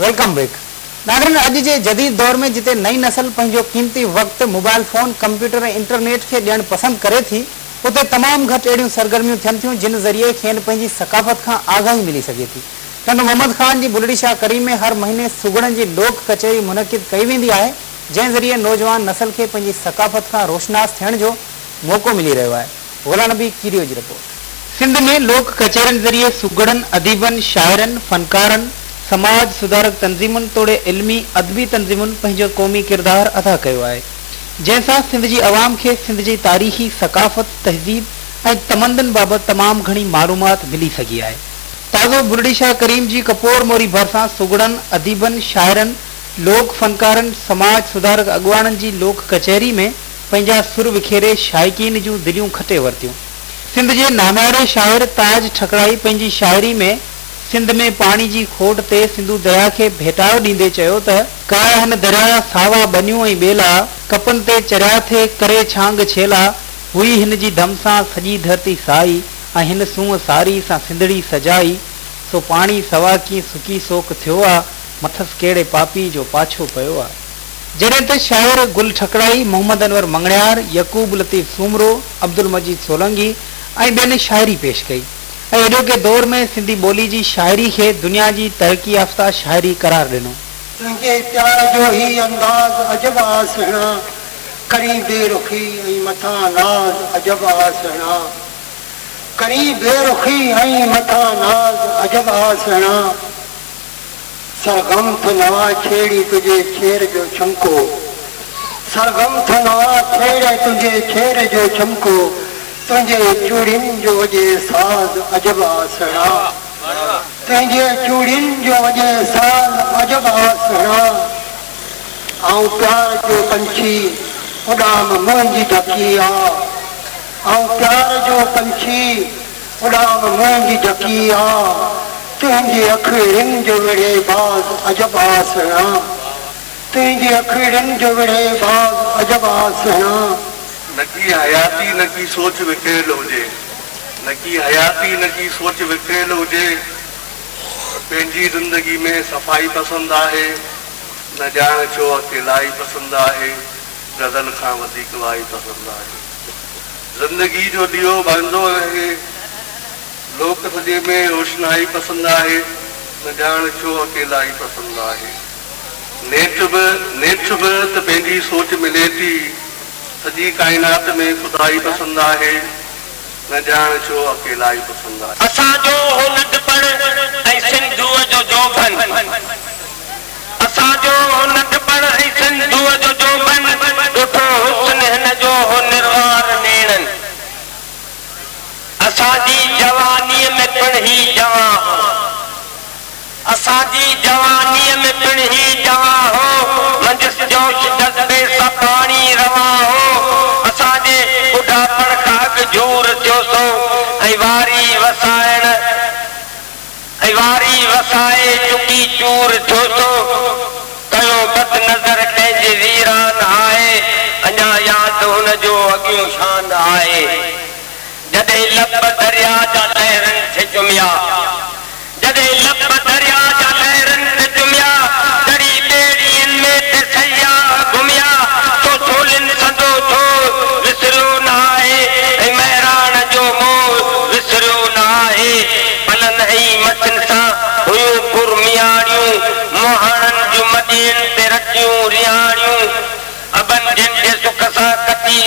Welcome back. नागरिन अज के जदीद दौर में जिते नई नस्ल पंहिंजो कीमती वक्त मोबाइल फोन कंप्यूटर इंटरनेट के ॾियण पसंद करे थी, उते तमाम घट अड़ियों सरगर्मियों थियन थियूं जिन जरिए खेन पंहिंजी सकाफत का आगाही मिली सके थी। टंडो मोहम्मद खान की बुलड़ी शाह करीम में हर महीने सुगड़न की लोक कचहरी मुनक़िद कई वेंदी है, जैं जरिए नौजवान नस्ल के पंहिंजी सकाफत का रोशनास थियण जो मौको मिली रहो है। गोला नबी कीरियो की रिपोर्ट। सिंध में लोक कचहरन जरिए सुगड़न, अदीबन, शायरन, फनकारन, समाज सुधारक तंजीमुन तोड़े इल्मी अदबी तंजीमुन पंहिंजो क़ौमी किरदार अदा कयो है, जैसा सिंध की अवाम के सिंध की तारीखी सकाफत, तहजीब और तमंदन बाबत तमाम घनी मालूमात मिली सकी है। ताज़ो बुलड़ी शाह करीम जी कपोर मोरी भरसा सुगड़न, अदीबन, शायरन, लोक फनकारन, समाज सुधारक अगवाणन की लोक कचहरी में पंहिंजा सुर विखेरे शायकीन जूं दिलियूं खटे वरतियूं। सिंध के नाम्यारे शाइर ताज ठकराई पंहिंजी शायरी में सिंध में पानी की खोट ते सिंधु दरिया के भेटाओ ॾींदे चयो त काय हन दरिया सावा बनियूं ऐं ॿेला, कपन ते चरिया थे करे छांग छेला, हुई हिन जी धम सां सॼी धरती साई, ऐं हिन सूंहं सारी सां सिंधड़ी सजाई, सो पानी सवा कीअं सुकी सोक थियो आ, मथस कहिड़े पापी जो पाछो पियो आ। जॾहिं त शाइर गुल ठकराई, मोहम्मद अनवर मंगड़ियार, यकूब लतीफ़ सूमरो, अब्दुल मजीद सोलंगी ऐं ॿियनि शाइरी पेश कई। अॼो के दौर में सिंधी बोली की शायरी के दुनिया की तरक्की याफ्ता शायरी करार दिनों। प्यार जो ही अंदाज अजब आसना, करी बेरुखी मथा नाज अजब आसना, करी बेरुखी मथा नाज अजब आसना, सरगम तो नवा छेड़ी तुझे छेर जो चमको, सरगम तो नवा छेड़े तुझे छेर जो चमको, तुझे चूड़िन जो वजे साज अजब आसना, तुझे चूड़िन जो वजे साज अजब आसना, आऊं प्यार जो पंछी उड़ाम मुंहिंजी ढकी आ, आऊं प्यार जो पंछी उड़ाम मुंहिंजी ढकी आ, तुझे अखिड़िन जो विड़े बाज अजब आसना, तुझे अखिड़िन जो विड़े बाज अजब आसना, न की हयाती न की सोच विखेल हुजे, न की हयाती न की सोच विखेल हुजे, पंहिंजी ज़िंदगी में सफ़ाई पसंद है, न ॼाण छो अकेलाई पसंद है, गज़ल खां वधीक वाई पसंद है, ज़िंदगी जो ॾीओ बंदो रहे, लोक सॼे में रोशनाई पसंद है, न ॼाण छो अकेलाई पसंद है, नेठ बि त पंहिंजी सोच मिले थी, सॼी कायनात में खुदाई पसंद है, न जान छो अकेलाई पसंद है। असांजो हो नंढपण ऐं सिंधूअ जो जोबन, असांजो हो नंढपण ऐं सिंधूअ जो जोबन, ॾिठो हुस्न हिन जो हो निर्वार नेणन, असांजी जवानीअ में पिण ही जवां हो, असांजी जवानीअ में पिण ही जवां हो, मंजिस जोश जज़्बे सां पाणी रवां हो, झूर थियो सो ऐं वारी वसाए चुकी चूर थियो सो, कयो बद नज़र कंहिंजे वीरान आहे, अञा यादि हुन जो अॻियूं शान आहे, जॾहिं लब दरिया जा लहरनि थे जुमिया, जॾहिं लब दरिया जा लहरनि थे जुमिया, चढ़ी ॿेड़ियुनि में ते सैया घुमिया, तो छोलिन संदो छो विसरियो न आहे,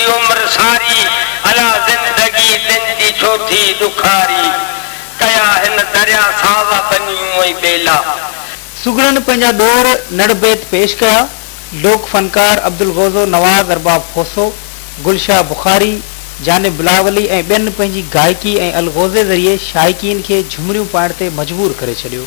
उम्र सारी अला जिंदगी लिंदी छोटी दुखारी, कया हिन दरिया सावा बनियूं ऐं बेला। सुगड़न पंहिंजा दौर नड़बेत पेश कया। लोक फनकार अब्दुल गौज़ो नवाज़ अरबाब फोसो, गुलशाह बुखारी, जानिब बिलावली ऐं ॿियनि पंहिंजी गायकी ऐं अलगोज़े ज़रिए शाइकीन खे झुमरियूं पाइण ते मजबूर करे छॾियो।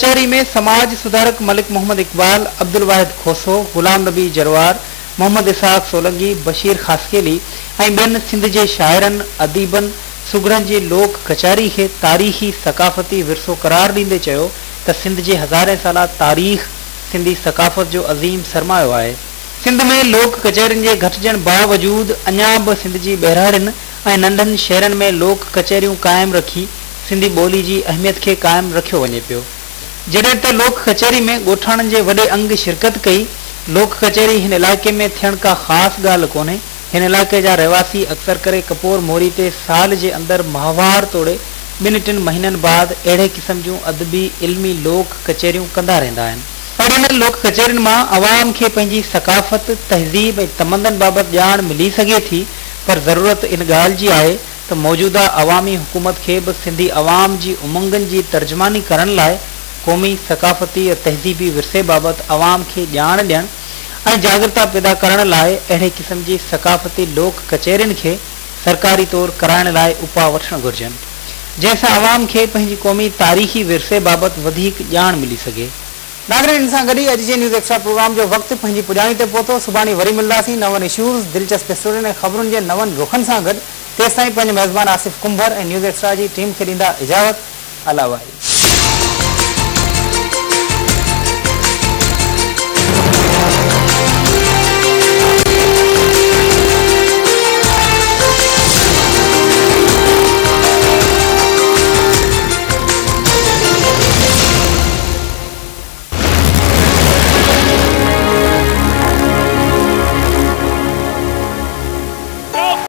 कचहरी में समाज सुधारक मलिक मोहम्मद इकबाल, अब्दुल वाहिद खोसो, गुलाम नबी जरवार, मोहम्मद इसाक सोलंगी, बशीर खासकेली ऐं ॿियनि सिंध जे शाइरनि, अदीबनि, सुगड़नि जी लोक कचहरी खे तारीख़ी सकाफ़ती विरसो करार ॾींदे चयो त सिंध जे हज़ारे साला तारीख़ सिंधी सकाफ़त जो अज़ीम सरमायो आहे। सिंध में लोक कचहरियुनि जे घटिजण बावजूद अञा बि सिंध जी ॿहिराड़ियुनि ऐं नंढनि शहरनि में लोक कचहरियूं क़ाइमु रखी सिंधी ॿोली जी अहमियत खे क़ाइमु रखियो वञे पियो। जॾहिं त लोक कचहरी में ॻोठाणनि जे वॾे अंग शिरकत कई। लोक कचहरी हिन इलाइक़े में थियण का ख़ासि ॻाल्हि कोन्हे। हिन इलाइक़े जा रहवासी अक्सर करे कपोर मोरी ते साल जे अंदरि माहवार तोड़े 2-3 महीननि बाद अहिड़े क़िस्म जूं अदबी इल्मी लोक कचहरियूं कंदा रहंदा आहिनि। अहिड़नि लोक कचहरियुनि मां अवाम खे पंहिंजी सकाफ़त, तहज़ीब ऐं तमंदन बाबति ॼाण मिली सघे थी, पर ज़रूरत इन ॻाल्हि जी आहे त मौजूदा अवामी हुकूमत खे बि सिंधी अवाम जी उमंगनि जी तर्जुमानी करण लाइ क़ौमी सकाफ़ती ऐं तहज़ीबी विरसे बाबति अवाम खे ॼाण ॾियणु ऐं जागृता पैदा करण लाइ अहिड़े क़िस्म जी सकाफ़ती लोक कचहरियुनि खे सरकारी तौरु कराइण लाइ उपाउ वठणु घुरिजनि, जंहिंसां अवाम खे पंहिंजी क़ौमी तारीख़ी विरसे बाबति वधीक ॼाण मिली सघे। नागरिन सां गॾु अॼु जे न्यूज़ एक्स्ट्रा प्रोग्राम जो वक़्तु पंहिंजी पुॼाणी ते पहुतो। सुभाणे वरी मिलंदासीं नवनि इशूज़, दिलचस्प स्टोरियुनि ऐं ख़बरुनि जे नवनि रुखनि सां गॾु। तेसिताईं पंहिंजे मेज़बान आसिफ कुंभर ऐं न्यूज़ एक्स्ट्रा जी टीम खे ॾींदा इजाज़त। अला वाहिद।